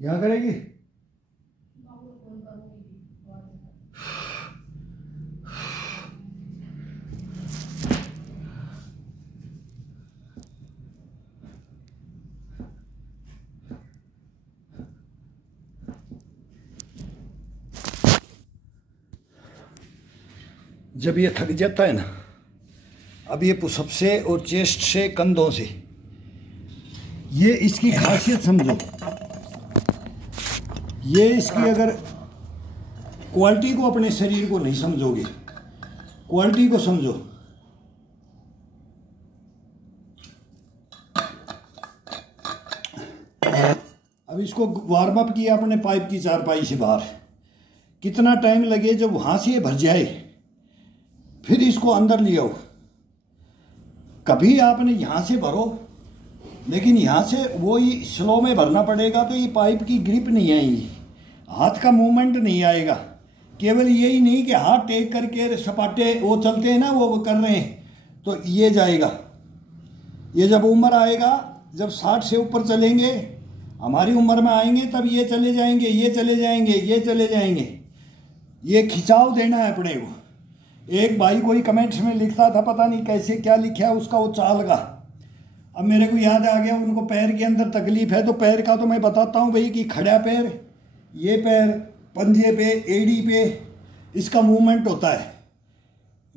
यहाँ करेगी। जब ये थक जाता है ना, अब ये पुशअप से और चेस्ट से, कंधों से, ये इसकी खासियत समझो। ये इसकी अगर क्वालिटी को, अपने शरीर को नहीं समझोगे, क्वालिटी को समझो। अब इसको वार्म अप किया अपने पाइप की चारपाई से बाहर, कितना टाइम लगे, जब वहां से ये भर जाए फिर इसको अंदर ले आओ। कभी आपने यहां से भरो, लेकिन यहां से वो ही स्लो में भरना पड़ेगा, तो ये पाइप की ग्रिप नहीं आएगी, हाथ का मूवमेंट नहीं आएगा। केवल यही नहीं कि हाथ टेक करके सपाटे वो चलते हैं ना, वो कर रहे हैं, तो ये जाएगा। ये जब उम्र आएगा, जब 60 से ऊपर चलेंगे, हमारी उम्र में आएंगे, तब ये चले जाएंगे, ये चले जाएंगे, ये चले जाएंगे। ये खिंचाव देना है अपने को। एक भाई कोई कमेंट्स में लिखता था, पता नहीं कैसे क्या लिखा है उसका, वो चाल का। अब मेरे को याद आ गया, उनको पैर के अंदर तकलीफ है, तो पैर का तो मैं बताता हूँ भाई कि खड़ा पैर, ये पैर पंजे पे, एड़ी पे इसका मूवमेंट होता है।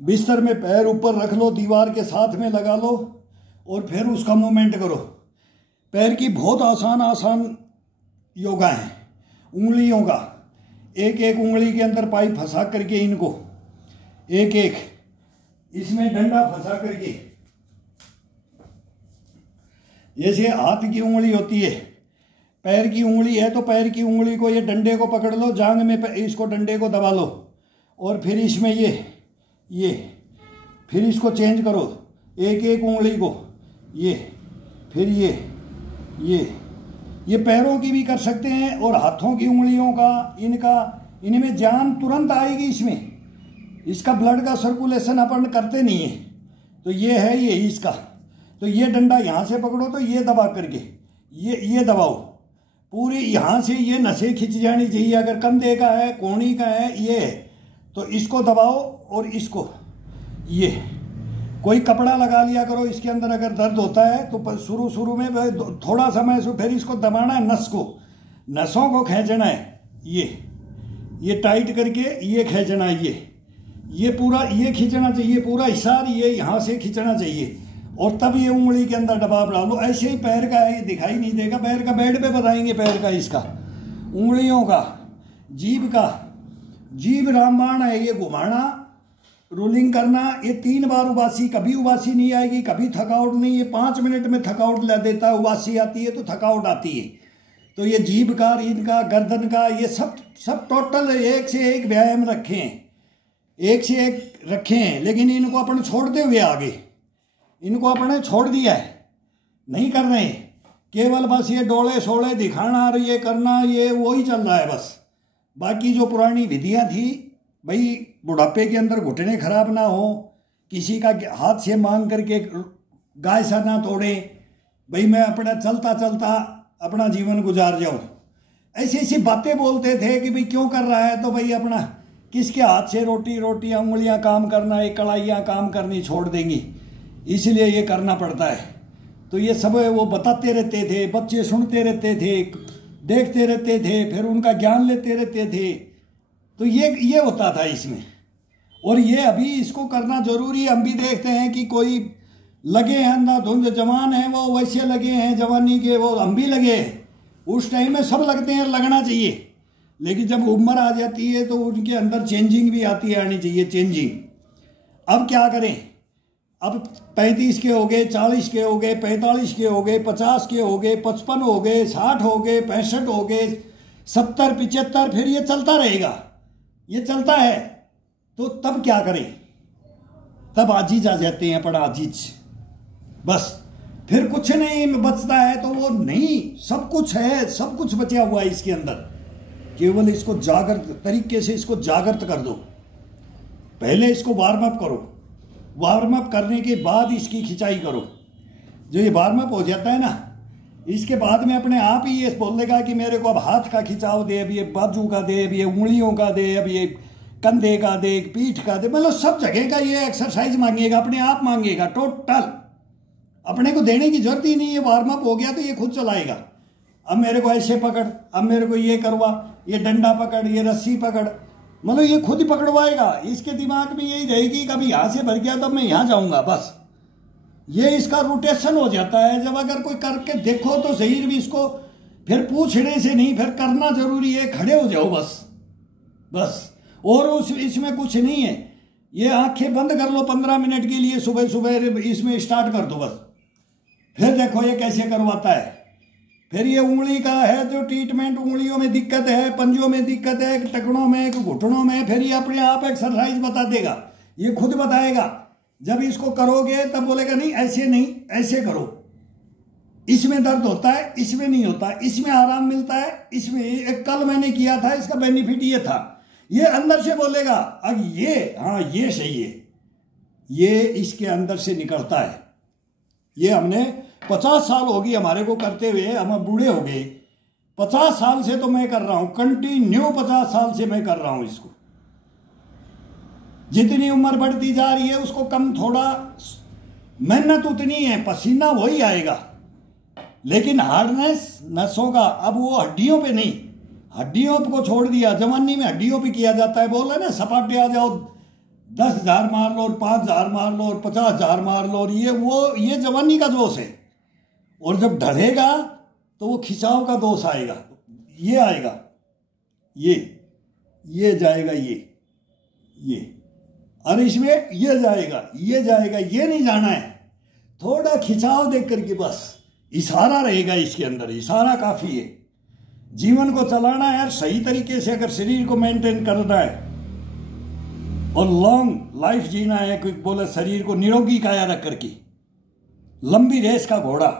बिस्तर में पैर ऊपर रख लो, दीवार के साथ में लगा लो और फिर उसका मूवमेंट करो। पैर की बहुत आसान आसान योगा है। उंगलियों का, एक एक उंगली के अंदर पाइप फंसा करके, इनको एक एक इसमें डंडा फंसा करके, जैसे हाथ की उंगली होती है, पैर की उंगली है, तो पैर की उंगली को ये डंडे को पकड़ लो, जांग में इसको डंडे को दबा लो, और फिर इसमें ये फिर इसको चेंज करो, एक एक उंगली को, ये फिर ये पैरों की भी कर सकते हैं, और हाथों की उंगलियों का, इनमें जान तुरंत आएगी। इसमें इसका ब्लड का सर्कुलेशन अपन करते नहीं है, तो ये है ये इसका। तो ये डंडा यहाँ से पकड़ो, तो ये दबा करके ये दबाओ, पूरी यहाँ से ये नसें खिंच जानी चाहिए। अगर कंधे का है, कोहनी का है, ये है, तो इसको दबाओ, और इसको ये कोई कपड़ा लगा लिया करो इसके अंदर। अगर दर्द होता है तो शुरू में थोड़ा समय से फिर इसको दबाना है, नसों को खींचना है, ये टाइट करके ये खींचना है, ये पूरा ये खींचना चाहिए, पूरा हिसार ये यहाँ से खींचना चाहिए, और तब ये उंगली के अंदर दबाव डालो। ऐसे ही पैर का है, ये दिखाई नहीं देगा, पैर का बेड पे बताएंगे, पैर का, इसका, उंगलियों का, जीभ का। जीभ रामबाण है, ये घुमाना, रोलिंग करना, ये 3 बार उबासी। कभी उबासी नहीं आएगी, कभी थकावट नहीं। ये 5 मिनट में थकावट ला देता है, उबासी आती है तो थकावट आती है। तो ये जीभ का, रीढ़ का, गर्दन का, ये सब टोटल एक से एक व्यायाम रखे हैं, एक से एक रखे हैं, लेकिन इनको अपन छोड़ते हुए आगे, इनको अपने छोड़ दिया है, नहीं कर रहे हैं। केवल बस ये डोले सोले दिखाना और ये करना, ये वही चल रहा है बस। बाकी जो पुरानी विधियां थी भाई, बुढ़ापे के अंदर घुटने खराब ना हो, किसी का हाथ से मांग करके गाय सा ना तोड़े, भाई मैं अपना चलता चलता अपना जीवन गुजार जाऊं, ऐसी ऐसी बातें बोलते थे कि भाई क्यों कर रहा है, तो भाई अपना किसके हाथ से रोटियां उंगलियां काम करना है, कढ़ाइयाँ काम करनी छोड़ देंगी, इसलिए ये करना पड़ता है। तो ये सब वो बताते रहते थे, बच्चे सुनते रहते थे, देखते रहते थे, फिर उनका ज्ञान लेते रहते थे। तो ये होता था इसमें। और ये अभी इसको करना जरूरी। हम भी देखते हैं कि कोई लगे हैं अंधाधुंध, जवान है वो वैसे लगे हैं जवानी के, वो हम भी लगे हैं, उस टाइम में सब लगते हैं, लगना चाहिए। लेकिन जब उम्र आ जाती है तो उनके अंदर चेंजिंग भी आनी चाहिए, चेंजिंग। अब क्या करें, अब 35 के हो गए, 40 के हो गए, 45 के हो गए, 50 के हो गए, 55 हो गए, 60 हो गए, 65 हो गए, 70, 75, फिर ये चलता रहेगा, ये चलता है। तो तब क्या करें, तब आजीज आ जाते हैं, अपना आजीज, बस फिर कुछ नहीं बचता है। तो वो नहीं, सब कुछ है, सब कुछ बचा हुआ है इसके अंदर, केवल इसको जागृत तरीके से इसको जागृत कर दो। पहले इसको वार्म अप करो, वार्म अप करने के बाद इसकी खिंचाई करो। जो ये वार्म अप हो जाता है ना, इसके बाद में अपने आप ही ये बोल देगा कि मेरे को अब हाथ का खिंचाव दे, अब ये बाजू का दे, अब ये उंगलियों का दे, अब ये कंधे का दे, पीठ का दे, मतलब सब जगह का ये एक्सरसाइज मांगेगा, अपने आप मांगेगा टोटल। अपने को देने की जरूरत ही नहीं है, वार्म अप हो गया तो ये खुद चलाएगा। अब मेरे को ऐसे पकड़, अब मेरे को ये करवा, ये डंडा पकड़, ये रस्सी पकड़, मतलब ये खुद ही पकड़वाएगा। इसके दिमाग में यही रहेगी कभी यहाँ से भर गया तब मैं यहाँ जाऊँगा, बस ये इसका रोटेशन हो जाता है। जब अगर कोई करके देखो तो शरीर भी इसको फिर पूछने से नहीं, फिर करना जरूरी है, खड़े हो जाओ बस बस। और उस इसमें कुछ नहीं है, ये आंखें बंद कर लो 15 मिनट के लिए, सुबह सुबह इसमें स्टार्ट कर दो बस। फिर देखो ये कैसे करवाता है। फिर ये उंगली का है जो ट्रीटमेंट, उंगलियों में दिक्कत है, पंजों में दिक्कत है, टखनों में, घुटनों में, फिर ये अपने आप एक्सरसाइज बता देगा, ये खुद बताएगा। जब इसको करोगे तब बोलेगा नहीं ऐसे नहीं, ऐसे करो, इसमें दर्द होता है, इसमें नहीं होता, इसमें आराम मिलता है, इसमें कल मैंने किया था, इसका बेनिफिट ये था, ये अंदर से बोलेगा। अब ये हाँ ये सही है, ये इसके अंदर से निकलता है। ये हमने 50 साल हो गई हमारे को करते हुए, हम बूढ़े हो गए। 50 साल से तो मैं कर रहा हूं, कंटिन्यू 50 साल से मैं कर रहा हूं इसको। जितनी उम्र बढ़ती जा रही है उसको कम, थोड़ा मेहनत उतनी है, पसीना वही आएगा, लेकिन हार्डनेस नसों का अब वो हड्डियों पे नहीं, हड्डियों को छोड़ दिया। जवानी में हड्डियों पे किया जाता है, बोल रहे ना सपाटे आ जाओ, 10,000 मार लो और 5,000 मार लो और 50,000 मार लो, और ये जवानी का जोश है। और जब ढलेगा तो वो खिंचाव का दोष आएगा, ये आएगा, ये जाएगा, ये और इसमें ये जाएगा, ये नहीं जाना है। थोड़ा खिंचाव देख करके बस इशारा रहेगा इसके अंदर, इशारा काफी है। जीवन को चलाना है यार सही तरीके से, अगर शरीर को मेंटेन करना है और लॉन्ग लाइफ जीना है, कोई बोले शरीर को निरोगी काया रख करके, लंबी रेस का घोड़ा,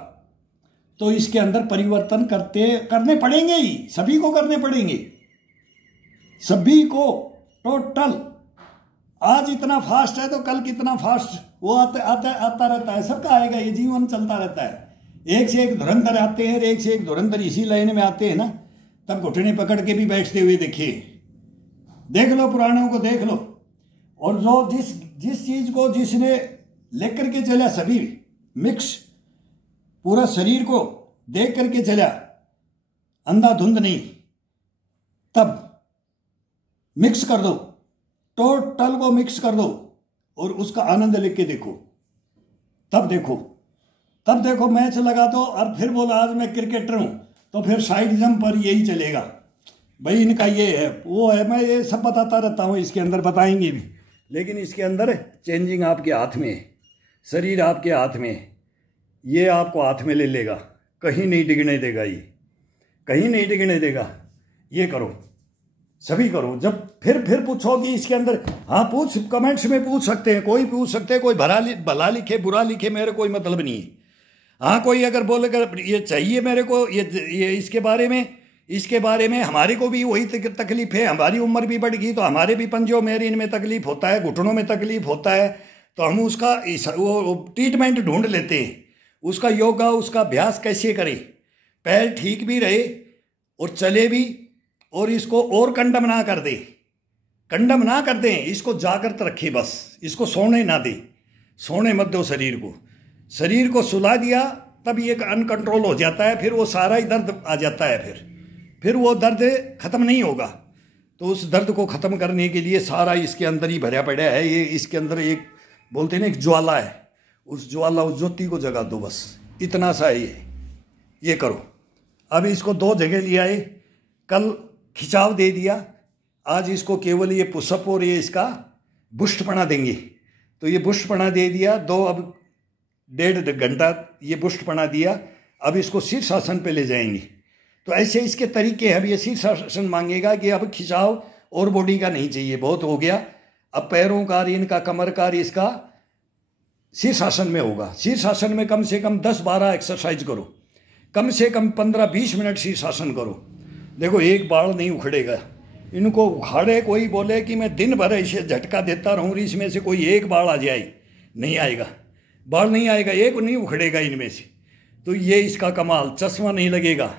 तो इसके अंदर परिवर्तन करने पड़ेंगे ही, सभी को करने पड़ेंगे, सभी को टोटल। आज इतना फास्ट है तो कल कितना फास्ट वो आता रहता है, सबका आएगा, ये जीवन चलता रहता है। एक से एक धुरंधर आते हैं, एक से एक धुरंधर इसी लाइन में आते हैं ना, तब घुटने पकड़ के भी बैठते हुए देखिए, देख लो पुराणों को देख लो। और जो जिस चीज को जिसने लेकर के चला, सभी मिक्स पूरा शरीर को देख करके चला, अंधाधुंध नहीं, तब मिक्स कर दो, टोटल को मिक्स कर दो और उसका आनंद लेके देखो, तब देखो मैच लगा दो। और फिर बोला आज मैं क्रिकेटर हूं, तो फिर साइड जंप पर यही चलेगा भाई, इनका ये है वो है, मैं ये सब बताता रहता हूं, इसके अंदर बताएंगे भी, लेकिन इसके अंदर चेंजिंग आपके हाथ में है, शरीर आपके हाथ में है, ये आपको हाथ में ले लेगा, कहीं नहीं डिगने देगा, ये कहीं नहीं डिगने देगा। ये करो, सभी करो। जब फिर पूछोगे इसके अंदर, हाँ पूछ, कमेंट्स में पूछ सकते हैं, कोई पूछ सकते हैं, कोई भला लिखे बुरा लिखे, मेरे कोई मतलब नहीं है। हाँ कोई अगर बोलेगा ये चाहिए मेरे को, ये इसके बारे में हमारे को भी वही तकलीफ है, हमारी उम्र भी बढ़ गई तो हमारे भी पंजों में इनमें तकलीफ होता है, घुटनों में तकलीफ होता है, तो हम उसका वो ट्रीटमेंट ढूंढ लेते हैं, उसका योगा, उसका अभ्यास कैसे करें, पैर ठीक भी रहे और चले भी, और इसको और कंडम ना कर दें, इसको जागृत रखे, बस इसको सोने ना दे, सोने मत दो शरीर को सुला दिया तब ये अनकंट्रोल हो जाता है, फिर वो सारा ही दर्द आ जाता है, फिर वो दर्द खत्म नहीं होगा। तो उस दर्द को खत्म करने के लिए सारा इसके अंदर ही भरा पड़ा है। ये इसके अंदर एक बोलते हैं ना एक ज्वाला है, उस ज्योति को जगा दो, बस इतना सा है ये करो। अब इसको 2 जगह ले आए, कल खिंचाव दे दिया, आज इसको केवल ये पुशअप और ये इसका बुष्टपना देंगे, तो ये बुष्टपना दे दिया, 2 अब 1.5 घंटा ये बुष्टपना दिया, अब इसको शीर्षासन पे ले जाएंगे। तो ऐसे इसके तरीके हैं। अब ये शीर्षासन मांगेगा कि अब खिंचाव और बॉडी का नहीं चाहिए, बहुत हो गया, अब पैरों का, इनका कमर का, इसका शीर्षासन में होगा। शीर्षासन में कम से कम 10-12 एक्सरसाइज करो, कम से कम 15-20 मिनट शीर्षासन करो। देखो एक बाल नहीं उखड़ेगा, इनको उखाड़े कोई बोले कि मैं दिन भर ऐसे झटका देता रहूँ, इसमें से कोई एक बाल आ जाए, नहीं आएगा, बाल नहीं आएगा, एक नहीं उखड़ेगा इनमें से। तो ये इसका कमाल, चश्मा नहीं लगेगा,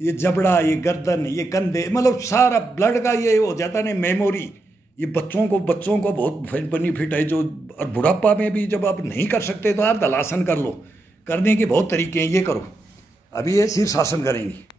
ये जबड़ा, ये गर्दन, ये कंधे, मतलब सारा ब्लड का ये हो जाता है ना मेमोरी। ये बच्चों को बहुत बेनिफिट है। जो और बुढ़ापा में भी जब आप नहीं कर सकते तो आप दलासन कर लो, करने के बहुत तरीके हैं, ये करो। अभी ये शीर्षासन करेंगे।